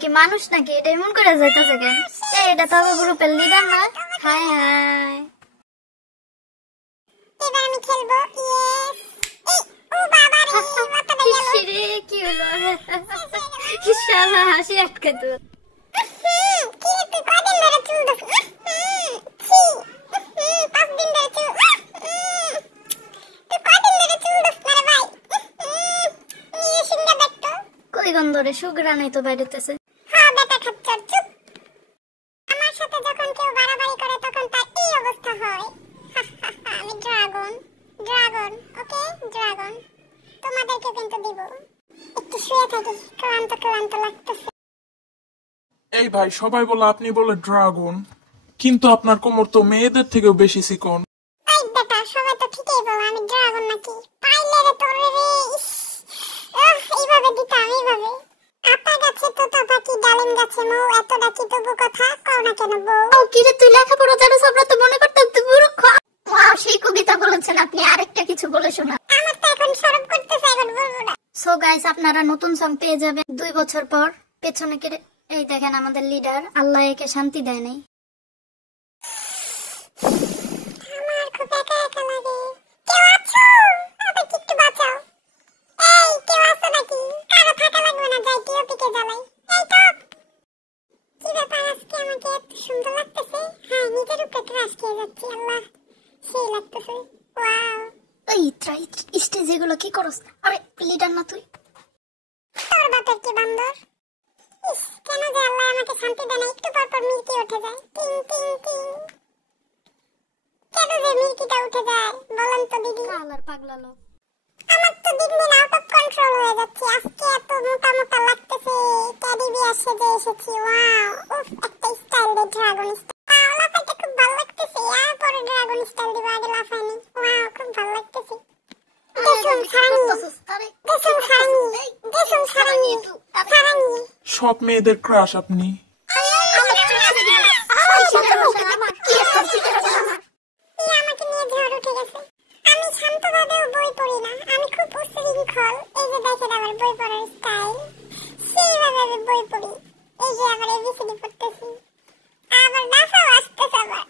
কি মানুষ নাকি? এটা এমন করে যাইতেছে কেন? এটা তো গ্রুপের লিডার না। হাই হাই, এবার আমি খেলবো। ইয়েস, ও বাবা রে, মাথাটা গেল। কি হলো? শালা হাসি আটকে তো। কি তুই কদিন ধরে চুল দছ? ছি, 5 দিন ধরে চুল। তুই কদিন ধরে চুল দছ না রে ভাই? নিয়ে সিঙ্গা দেখতো। কই গন্ধরে সুগ্রা নাই তো বাইরেতেছে। হ্যাঁ বেটা খাচ্চর, চুপ। আমার সাথে যখন কেউ বাড়াবাড়ি করে তখন তার এই অবস্থা হয়। আমি ড্রাগন, ওকে ড্রাগন। তোমাদেরকে কিন্তু দিব। একটু শুয়ে থাকি, ক্লান্ত লাগতেছে। এই ভাই, সবাই বলে আপনি বলে ড্রাগন, কিন্তু আপনার কোমর তো মেয়েদের থেকেও বেশি চিকন। এই বেটা, সবাই তো ঠিকই বলে আমি ড্রাগন নাকি? পাইলে রে তোরে রে। এইভাবে দিতাম, এইভাবে। আপা গাছে তোতা পাখি, ডালিম গাছে মৌ, এত ডাকি তবু কথা কও না কেন বউ? ও কি রে, তুই লেখাপড়া জানোস? আমরা তো মনে করতাম তুই মূর্খ। ওয়াও, সেই কবিতা বলেছেন আপনি। আরেকটা কিছু বলে শোনা। আমার তো এখন শরম করতেছে, এখন বলবো না। সো গাইস, আপনারা নতুন সং পেয়ে যাবেন 2 বছর পর। পেছনে কে? এই দেখেন আমাদের লিডার। আল্লাহ একে শান্তি দেয় নাই। আমার খুব একা একা লাগে। কেউ আছো? আমাকে একটু বাঁচাও। এই কেউ আছো নাকি? কারো থাকা লাগবে না, যাই টিওপিকে জ্বালাই। এই টপ, কি ব্যাপার আজকে আমাকে এত সুন্দর লাগতেছে? হ্যাঁ, নিজের উপরে ক্রাশ খেয়ে যাচ্ছি। আল্লাহ, সেই লাগতেছে। ওয়াও, এই স্টেজ এগুলো কি করছ? আরে লিডার না তুই? তোর বাপের কি বান্দর? ইস, কেন যে আল্লাহ আমাকে শান্তি দেয় না? একটু পর পর মির্কি উঠে যায়। টিং টিং টিং। কেন যে মির্কিটা উঠে যায় বলেন তো দিদি? কালার পাগলা লোক। আমার তো দিন দিন আউট অফ কন্ট্রোল হয়ে যাচ্ছে। আজকে এত মোটা মোটা লাগতেছে। টেডি বিয়ার সেজে এসেছি। ওয়াও, উফ, একটা স্টাইল দে, ড্রাগন স্টাইল। লাফাইতে খুব ভালো লাগতেছে। আর পরে ড্রাগন স্টাইল দিব, আগে লাফাইনি। ওয়াও, খুব ভালো লাগতেছে। সব মেয়েদের ক্রাশ আপনি। আমাকে নিয়ে ঝড় উঠে গেছে। আমি শান্তভাবেও বই পড়ি না, আমি খুব উশৃঙ্খল। এই যে দেখেন আমার বই পড়ার স্টাইল, সেইভাবে আমি বই পড়ি। এই যে আবার এবিসিডি পড়তেছি, আবার নাচাও আসতেছে। আবার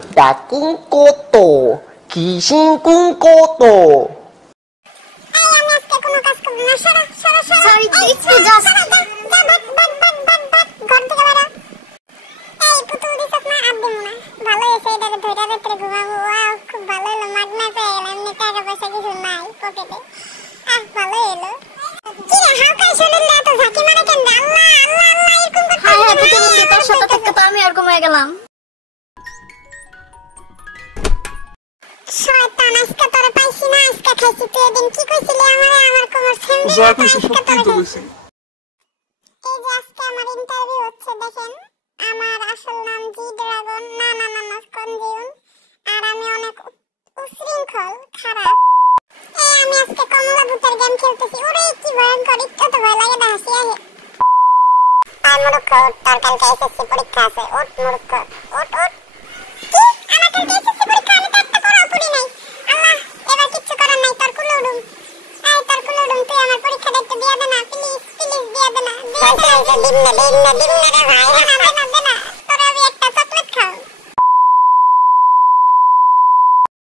ডাকুন কত কিসিংকুন এই আমি আজকে কোনো কাজ করব না। সরা সরা সরা। সরি, একটু জাস্ট। ঘর থেকে বেরো। এই পুতুল দিছস না? আর দেব না। ভালো হয়েছে, এটাকে ধরে রাত্রে ঘুমাবো। ওয়াও, খুব ভালো হলো। মাগনা পেয়ে গেলাম, এমনি টাকা পয়সা কিছু নাই পকেটে। ভালো হলো। কি রে, হালকায় শরীর এত ঝাঁকি মারে কেন? আল্লাহ আল্লাহ আল্লাহ, এরকম করতে হ্যাঁ হ্যাঁ, প্রতিবন্ধী তোর সাথে থাকতে তো আমি আর কমে গেলাম। শয়তান, আজকে তোরে পাইছি না, আজকে খাইছি। তুই এদিন কি কইছিলি আমারে? আমার কোমর ছেন্দি। যা কইছি সত্যি তো কইছি। এই যে আজকে আমার ইন্টারভিউ হচ্ছে, দেখেন। আমার আসল নাম জি ড্রাগন। না, কনজিউন। আর আমি অনেক উশৃঙ্খল, খারাপ। এই আমি আজকে কমলা ভূতের গেম খেলতেছি। ওরে কি ভয়ঙ্কর, একটু তো ভয় লাগে না, হাসি আসে। আর মূর্খ, তোর কালকে এসএসসি পরীক্ষা আছে। ওঠ মূর্খ, ওঠ। কি? আমার কালকে এসএসসি পরীক্ষা? আমি তো একটা পড়াও পড়ি নাই। আল্লাহ, এবার কিচ্ছু করার নাই। তোর কুলুডুম, তুই আমার পরীক্ষাটা একটু দিয়ে দে না, প্লিজ দিয়ে দে না। দিন না রে ভাই।